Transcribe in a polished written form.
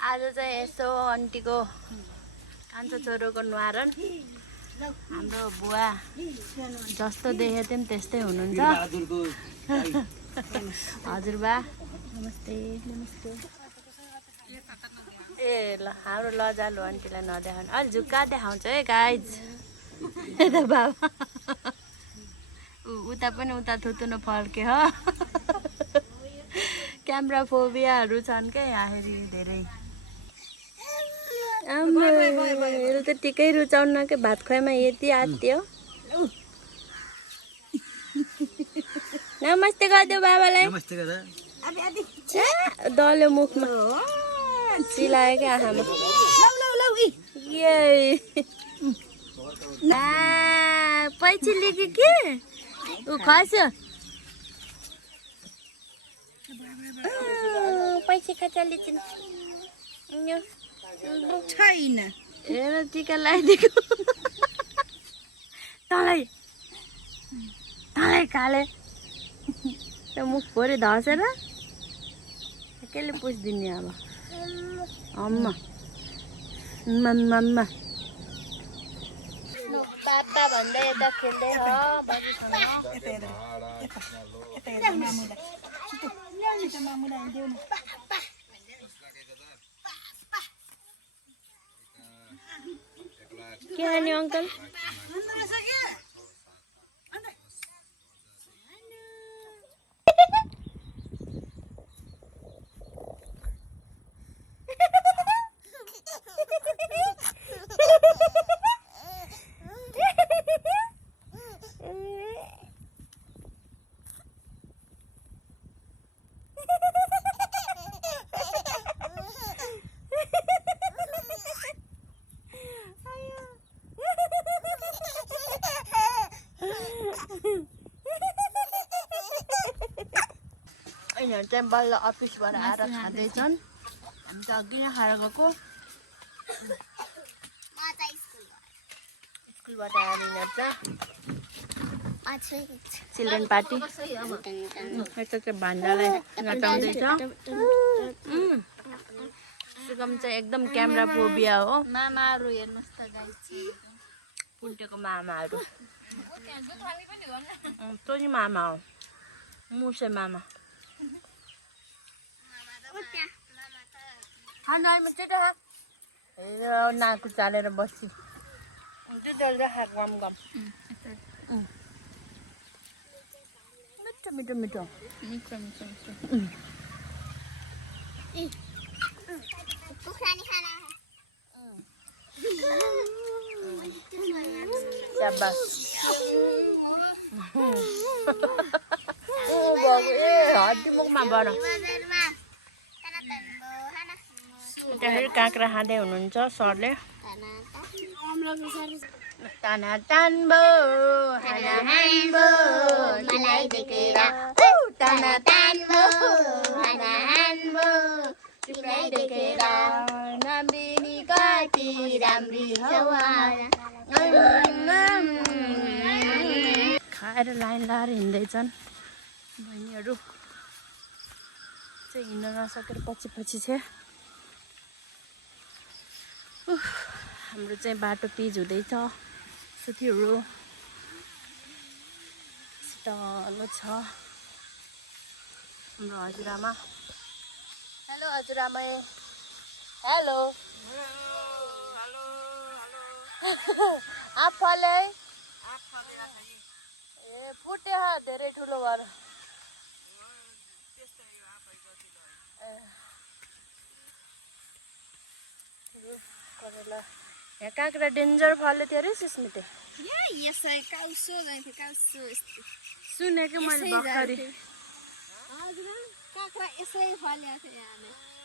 आज चाहिँ यसो आन्टीको कान्छो छोरोको न्वारन हाम्रो बुवा जस्तो देखे थियौँ त्यस्तै हुनुहुन्छ हजुरबा नमस्ते नमस्ते ए ल हाम्रो लजालु आन्टीलाई नदेखाउनु अलि झुक्का देखाउँछ है गाइज यता बाबा उता पनि उता थुतुनु फर्के हो क्यामेरा फोबियाहरू छन् क्या यहाँखेरि धेरै त टिकै रुचाउन के भात खुवाइमा यति आत्यो नमस्ते गरिदेऊ बाबालाई दल्यो मुखमा चिलायो क्या आँखामा पैँची लिएको के ऊ खस्यो पैँची खाचा लिचिन् छैन हेर टिका लगाइदिएको तँलाई काले त्यो मुख भरि धसेर केले पुछिदिने अब अम्मा मम्मा पापा भन्दै यता खेल्दै हो बाबुसँग के खाने अङ्कल यिनीहरू चाहिँ बल्ल अफिसबाट आएर खाँदैछन् हामी त अघि नै खाएर गएको स्कुलबाट आएर यिनीहरू चाहिँ चिल्ड्रेन पार्टी यता चाहिँ भान्डालाई नचाउँदैछ सुगम चाहिँ एकदम क्यामेरा फोबिया हो मामाहरू हेर्नुहोस् त गाइस पुन्टेको मामाहरू तँ नि मामा हो मुसे मामा नाकु चालेर बसी जल्दी खा गम गम मिठो मिठो मिठो शाबाश हड्डी मुखमा बर त्यहाँखेरि काँक्रा खाँदै हुनुहुन्छ सरले ताना तान्बो हाना हान्बो मलाई देखेर ताना तान्बो हाना हान्बो तिमीलाई देखेर नम्रिनी कति राम्री छौ खाएर लाइन लाएर हिँड्दैछन् बहिनीहरू चाहिँ हिँड्न नसकेर पछि चाहिँ हाम्रो चाहिँ बाटो पिच हुँदैछ सुतीहरू शीतलो छ हाम्रो हजुरआमा हेलो हजुरआमा हेलो आफले ए फुट्यो धेरै ठुलो भएर यहाँ काँक्रा डेन्जर फल्यो त्यो अरे सुस्मिते सुनेको मैले भर्खरै काँक्रा यसै फलेको थियो यहाँ